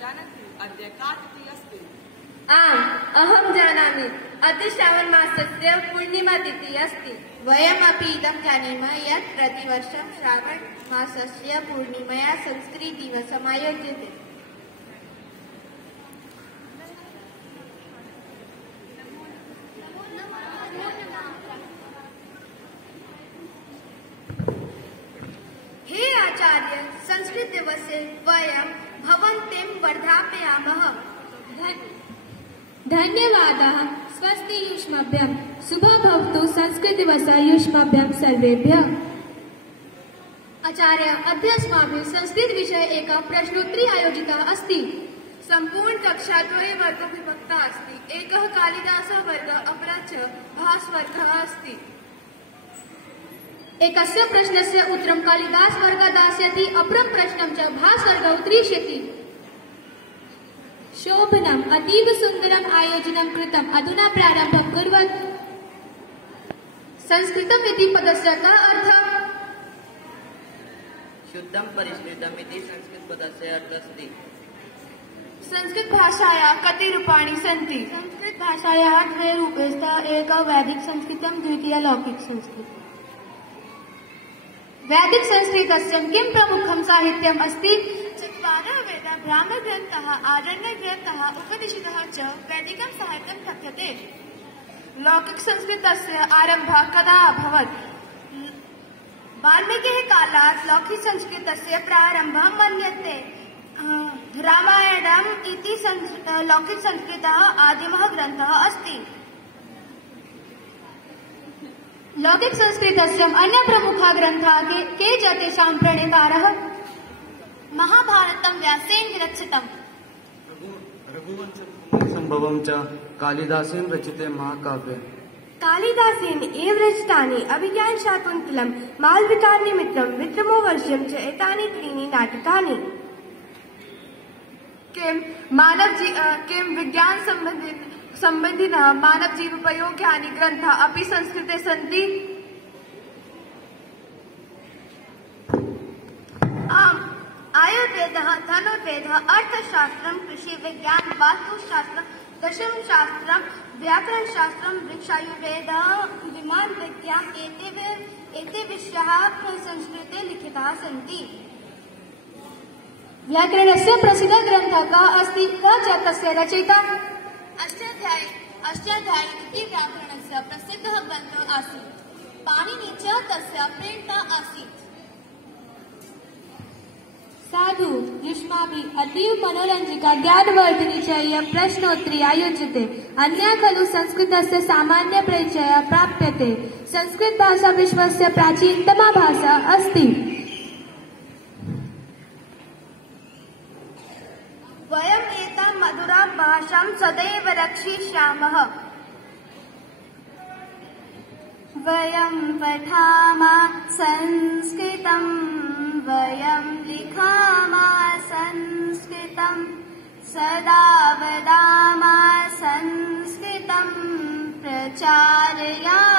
जानाति अद्य का तिथिः अस्ति? आम्, अहं जानामि। अद्य श्रावणमासस्य पूर्णिमातिथिः अस्ति। वयमपि इदं जानीमः यत् प्रतिवर्षं श्रावणमासस्य पूर्णिमया संस्कृतदिवसम् आयोज्यते। हे आचार्य, संस्कृत दिवसे वयं भवन्तं वर्धापयामः। धन्यवादः। स्वस्ति युष्मभ्यं। शुभः भवतु संस्कृत दिवस युष्मभ्यं सर्वेभ्यः। आचार्य, अद्य अस्माभिः संस्कृत विषये एकः प्रश्नोत्तरी आयोजितः अस्ति। सम्पूर्ण कक्षा द्वये वर्गो विभक्ता अस्ति। एकः कालिदासः वर्गः, अपरः च भासवर्गः अस्ति। एकस्य प्रश्नस्य उत्तरं कालिदास वर्गः दास्यति, अपरं प्रश्नं च भासवर्गः उत्तरिष्यति। शोभनम्, अतीव सुन्दरम् आयोजनं कृतम्। अधुना प्रारम्भं कुर्वन्तु। संस्कृतम् इति पदस्य कः अर्थः? शुद्धं परिष्कृतम् इति संस्कृतपदस्य अर्थः अस्ति। संस्कृत भाषायाः कति रूपाणि सन्ति? संस्कृत भाषायाः द्वे रूपे स्तः, एकः वैदिक संस्कृतं, द्वितीयः लौकिक संस्कृतम्। वैदिक संस्कृतस्य किं प्रमुखं साहित्यम् अस्ति? चत्वारः वेदाः, ब्राह्मणग्रन्थाः, आरण्यग्रन्थाः, उपनिषदः च वैदिकं साहित्यं कथ्यते। लौकिक संस्कृतस्य आरम्भः कदा अभवत्? वाल्मीकिः कालात् लौकिक संस्कृतस्य प्रारम्भः मन्यते। रामायणम् इति लौकिक संस्कृतः आदिमः ग्रन्थः अस्ति। लौकिक संस्कृतस्य अन्य प्रमुखः ग्रन्थाः के च तेषां प्रणेतारः? महाभारतं व्यासेन विरचितम्। रघुवंशसम्भवं च कालिदासेन रचिते महाकाव्ये। कालिदासेन एव रचितानि अभिज्ञानशाकुन्तलं, मालविकाग्निमित्रं, विक्रमोर्वशीयं च एतानि त्रीणि नाटकानि। किं विज्ञान सम्बन्धिनः मानव जीवोपयोग्यानि ग्रन्थाः अपि संस्कृते सन्ति? आम्, आयुर्वेदः, धनुर्वेदः, अर्थशास्त्रं, कृषिविज्ञान, वास्तुशास्त्रं, दर्शनशास्त्रं, व्याकरणशास्त्रं, वृक्षायुर्वेदः, विमानविज्ञान एते विषयाः संस्कृते लिखिताः सन्ति। व्याकरणस्य प्रसिद्धः ग्रन्थः कः अस्ति? कः च तस्य रचयिता? अष्टाध्यायी इति व्याकरणस्य प्रसिद्धः ग्रन्थः आसीत्। पाणिनिः च तस्य प्रणेता आसीत्। साधु, युष्माभिः अतीव मनोरञ्जिका ज्ञानवर्धिनी च इयं प्रश्नोत्तरी आयोज्यते। अन्या खलु संस्कृतस्य सामान्यपरिचयः प्राप्यते। संस्कृतभाषा विश्वस्य प्राचीनतमा भाषा अस्ति। वयम् एतां मधुरां भाषां सदैव रक्षिष्यामः। वयं पठामः संस्कृतं, वयं लिखामः संस्कृतं, सदा वदामः संस्कृतं, प्रचारयामः